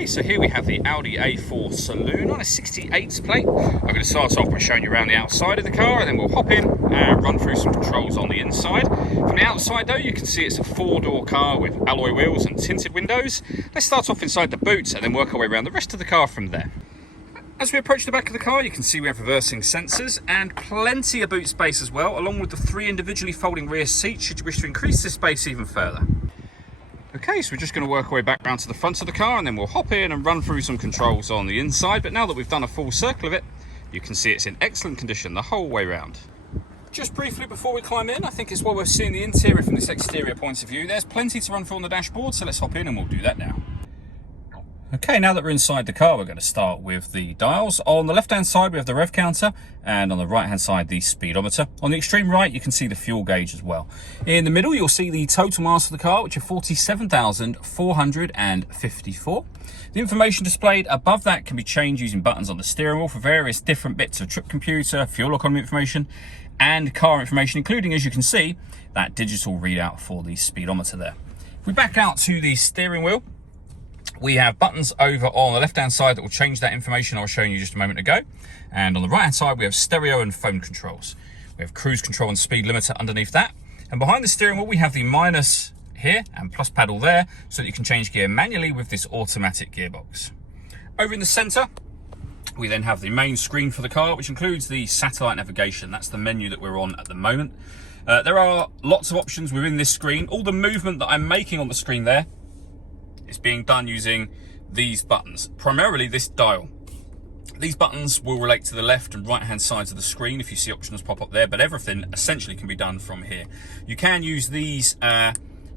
Okay, so here we have the Audi A4 Saloon on a 68 plate. I'm going to start off by showing you around the outside of the car, and then we'll hop in and run through some controls on the inside. From the outside though, you can see it's a four-door car with alloy wheels and tinted windows. Let's start off inside the boot and then work our way around the rest of the car from there. As we approach the back of the car, you can see we have reversing sensors and plenty of boot space as well, along with the 3 individually folding rear seats should you wish to increase this space even further. Okay, so we're just going to work our way back round to the front of the car, and then we'll hop in and run through some controls on the inside. But now that we've done a full circle of it, you can see it's in excellent condition the whole way round. Just briefly before we climb in, I think it's while we're seeing the interior from this exterior point of view, there's plenty to run through on the dashboard, so let's hop in and we'll do that now. Okay, now that we're inside the car, we're going to start with the dials. On the left-hand side, we have the Rev Counter, and on the right-hand side, the speedometer. On the extreme right, you can see the fuel gauge as well. In the middle, you'll see the total miles for the car, which are 47,454. The information displayed above that can be changed using buttons on the steering wheel for various different bits of trip computer, fuel economy information, and car information, including, as you can see, that digital readout for the speedometer there. If we back out to the steering wheel, we have buttons over on the left-hand side that will change that information I was showing you just a moment ago. And on the right-hand side, we have stereo and phone controls. We have cruise control and speed limiter underneath that. And behind the steering wheel, we have the minus here and plus paddle there, so that you can change gear manually with this automatic gearbox. Over in the center, we then have the main screen for the car, which includes the satellite navigation. That's the menu that we're on at the moment. There are lots of options within this screen. All the movement that I'm making on the screen there, it's being done using these buttons, primarily this dial. These buttons will relate to the left and right hand sides of the screen if you see options pop up there, but everything essentially can be done from here. You can use these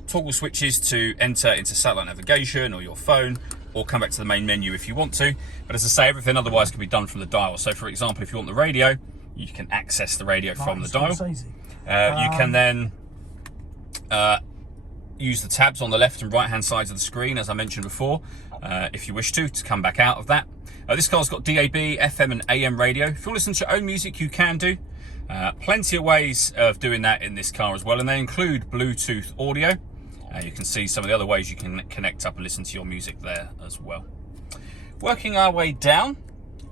toggle switches to enter into satellite navigation or your phone, or come back to the main menu if you want to. But as I say, everything otherwise can be done from the dial. So for example, if you want the radio, you can access the radio from the dial. You can then use the tabs on the left and right hand sides of the screen, as I mentioned before, if you wish to come back out of that. This car's got DAB, FM and AM radio. If you want to listen to your own music, you can do. Plenty of ways of doing that in this car as well, and they include Bluetooth audio. You can see some of the other ways you can connect up and listen to your music there as well. Working our way down,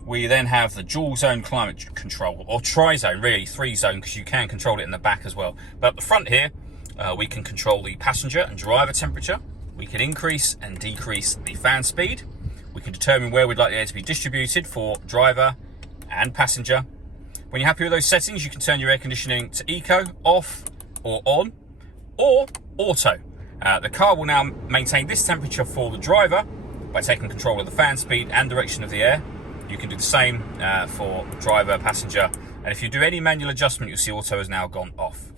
we then have the dual zone climate control, or tri-zone really, 3-zone, because you can control it in the back as well. But at the front here, we can control the passenger and driver temperature. We can increase and decrease the fan speed. We can determine where we'd like the air to be distributed for driver and passenger. When you're happy with those settings, you can turn your air conditioning to eco, off or on, or auto. The car will now maintain this temperature for the driver by taking control of the fan speed and direction of the air. You can do the same for driver, passenger, and if you do any manual adjustment, you'll see auto has now gone off.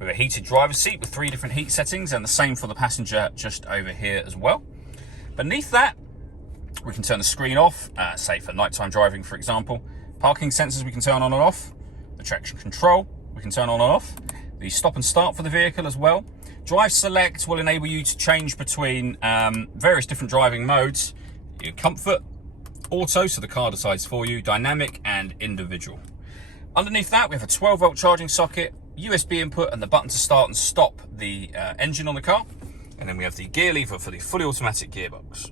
We have a heated driver's seat with 3 different heat settings, and the same for the passenger just over here as well. Beneath that, we can turn the screen off, say for nighttime driving, for example. Parking sensors we can turn on and off. The traction control we can turn on and off. The stop and start for the vehicle as well. Drive select will enable you to change between various different driving modes. Your comfort, auto, so the car decides for you, dynamic and individual. Underneath that, we have a 12-volt charging socket, USB input, and the button to start and stop the engine on the car. And then we have the gear lever for the fully automatic gearbox.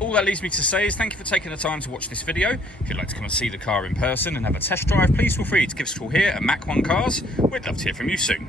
All that leaves me to say is thank you for taking the time to watch this video. If you'd like to come and see the car in person and have a test drive, please feel free to give us a call here at Mach 1 Cars. We'd love to hear from you soon.